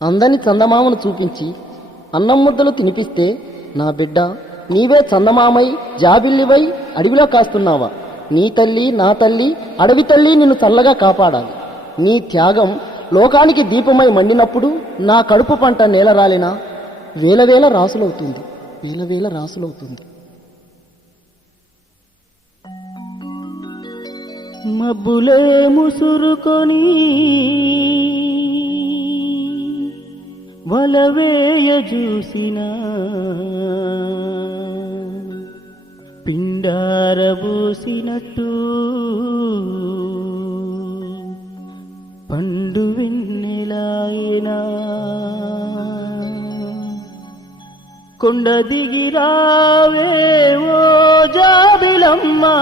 అందని చందమామను చూపించి అన్నం ముద్దలు తినిపిస్తే, నా బిడ్డ నీవే చందమామై జాబిల్లివై అడవిలో కాస్తున్నావా? నీ తల్లి నా తల్లి అడవి తల్లి నిన్ను చల్లగా కాపాడాలి. నీ త్యాగం లోకానికి దీపమై మండినప్పుడు నా కడుపు పంట నేలరాలినా వేల వేల రాసులవుతుంది, వేల వేల రాసులవుతుంది. మబ్బులే ముసురుకొని వలవేయ చూసిన పిండారబూసినట్టు పండు వెన్నెలాయనా కొండ దిగిరావే ఓ జాబిలమ్మా,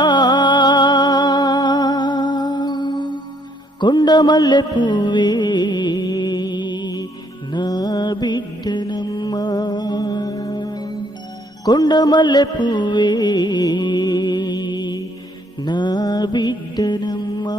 కొండ మల్లె పువ్వే నా బిడ్డనమ్మా, కొండ మల్లె పువ్వే నా బిడ్డనమ్మా.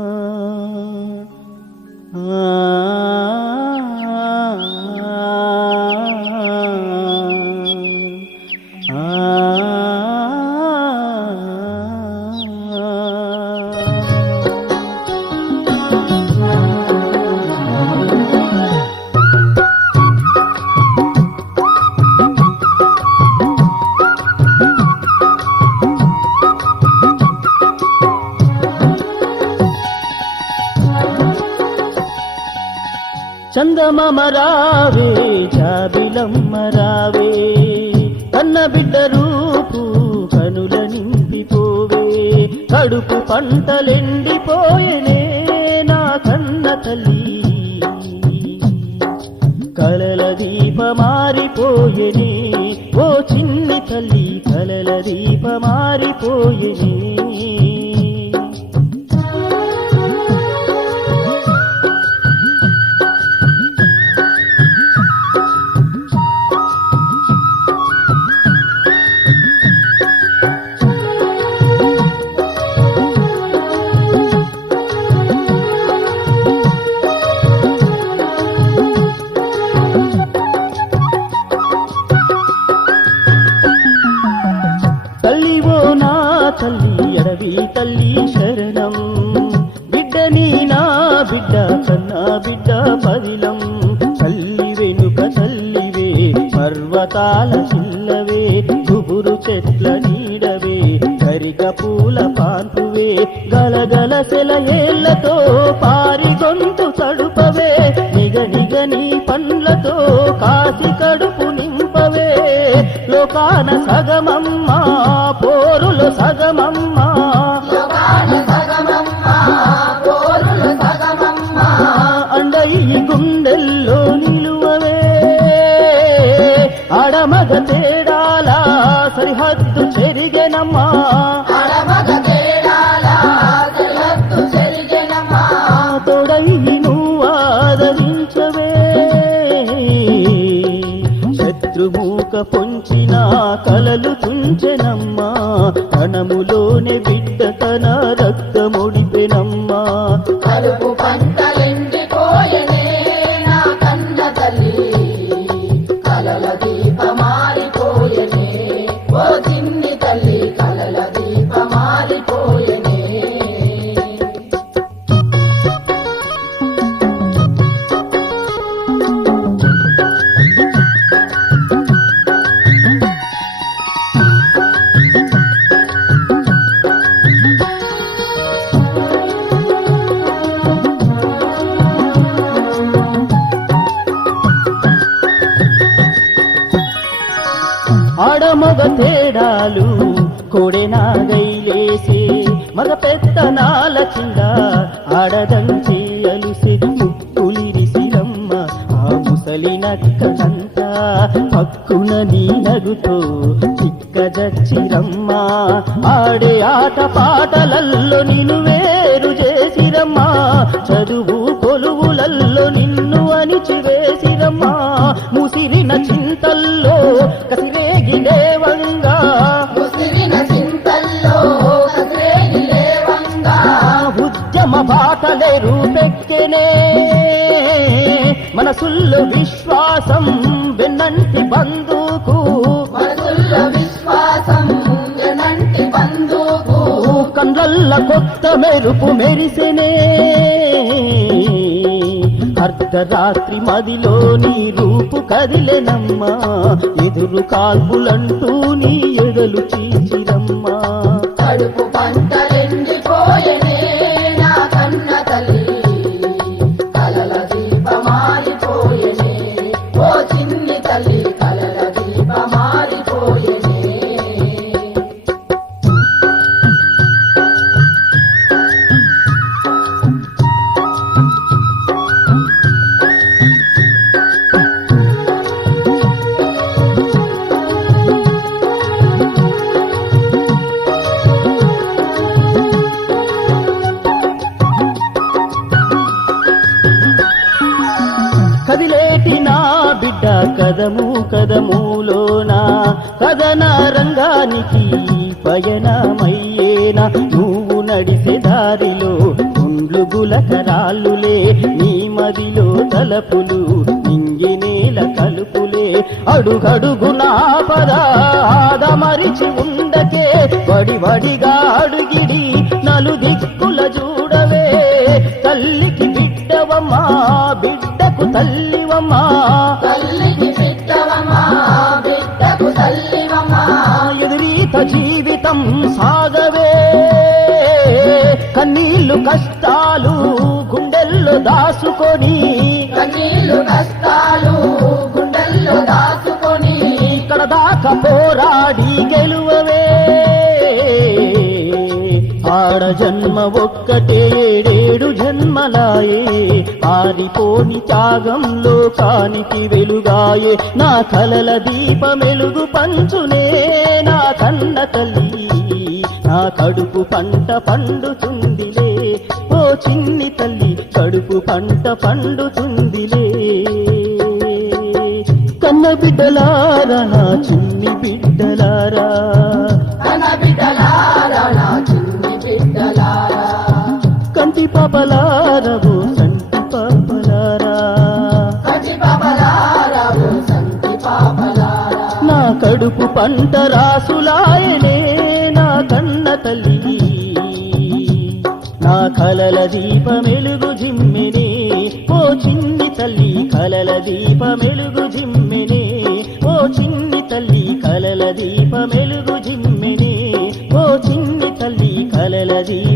చందమామ రావే జాబిలమ్మ రావే, కన్న బిడ్డ రూపు కనుల నింపిపోవే, కడుపు పంటలెండిపోయేనే నా కన్న తల్లి, కలల దీప మారిపోయేనే ఓ చిన్ని తల్లి, కలల దీప మారిపోయేనే. తల్లివో నా తల్లి అడవి తల్లి శరణం, బిడ్డని నా బిడ్డ కన్నా బిడ్డ పదిలం, తల్లి వెనుక తల్లివే పర్వతాల చిల్లవే, గుబురు చెట్ల నీడవే కరిక పూల పాన్పువే, గలగల సెలయేళ్లతో పారి గొంతు తడుపవే, నిగనిగని పండ్లతో కాసి కడుపు నింపవే, లోకాన సగమమ్మా పోరులు సగమమ్మా, అండయి గుండెల్లో నిలువవే, అడమగ తేడాల సరిహద్దు చెరిగెనమ్మా, తోడై నువ్వు ఆదరించవే, శత్రుమూక పొంచిన కలలు తుంచెనమ్మా, కణములోనే బిడ్డ తన రక్తముడిపెనమ్మా, కలుపు పంటలెండిపోయెనే నా కన్న తల్లి, కలల దీప మారిపోయెనే ఓ చిన్ని తల్లి, కలల దీప మారిపోయెనే. ఆడమగ తేడాలు కోడెనాగైలేసే, మగ పెత్తనాల కింద ఆడదంచి అలిసే, ముక్కులిరిసిరమ్మ ఆ ముసలి నక్కనంతా పక్కున నీ నగుతో చిక్కజచ్చిరమ్మ, ఆడే ఆట పాటలల్లో నిన్ను వేరు చేసిరమ్మా, చదువు కొలువులల్లో నిన్ను అణిచివేసిరమ్మా, ముసిరిన చింతల్లో కసిరేగి లేవంగా, ఉద్యమ బాటలే రూపెక్కెనే, మనసుల్లో విశ్వాసం వెన్నంటి బంధుకు మనసుల్లో విశ్వాసం వెన్నంటి బంధువు కండ్లల్ల కొత్త మెరుపు మెరిసెనే అర్ధరాత్రి మదిలో నీ రూపు కదిలెనమ్మా ఎదురు కాల్పులంటూ నీ ఎదలు చీచిరమ్మా కడుపు పంటలెండిపోయనే నా కన్న తల్లి కలల దీపమారిపోయనే ఓ చిన్ని తల్లి కలల దీపమారిపోయనే కదిలేటి నా బిడ్డ కదము కదములోనా కదన రంగానికి పయనమయ్యేనా నువ్వు నడిసే దారిలో గుండ్లు గులకరాళ్ళులే నీ మదిలో తలపులు నింగినేల కలుపులే అడుగడుగునా పదాదమరిచి ఉండకే వడివడిగా అడుగిడి నలు దిక్కుల చూడవే తల్లికి బిడ్డవమ్మా బిడ్డకు తల్లివమ్మా తల్లికి బిడ్డవమ్మా బిడ్డకు తల్లివమ్మా ఎదురీత జీవితం సాగవే కన్నీళ్లు కష్టాలు గుండెల్లో దాసుకొని కన్నీళ్లు కష్టాలు గుండెల్లో దాచుకొని ఇక్కడ దాకా పోరాడి గెలువవే ఆడ జన్మ ఒక్కటే ఏడేడు జన్మలాయే ఆరిపోని త్యాగంలో కానికి వెలుగాయే నా కలల దీపమెలుగు పంచునే నా కన్న తల్లి నా కడుపు పంట పండుతుందిలే ఓ చిన్ని తల్లి కడుపు పంట పండుతుందిలే కన్న బిడ్డలారా నా చిన్ని బిడ్డలారా తన బిడ్డలారా నా చిన్ని బిడ్డలారా కంటి పాపలారవు సంటి పాపలారా కంటి పాపలారా ఓ సంటి పాపలారా నా కడుపు పంట రాసులాయనే నా కన్న తల్లి నా కలల దీపమెలుగు జిమ్మెనే ఓ చిన్ని తల్లి కలల దీపమెలుగు జిమ్మెనే ఓ చిన్ని తల్లి కలల దీపమెలుగు జిమ్మెనే ఓ చిన్ని తల్లి కలల దీప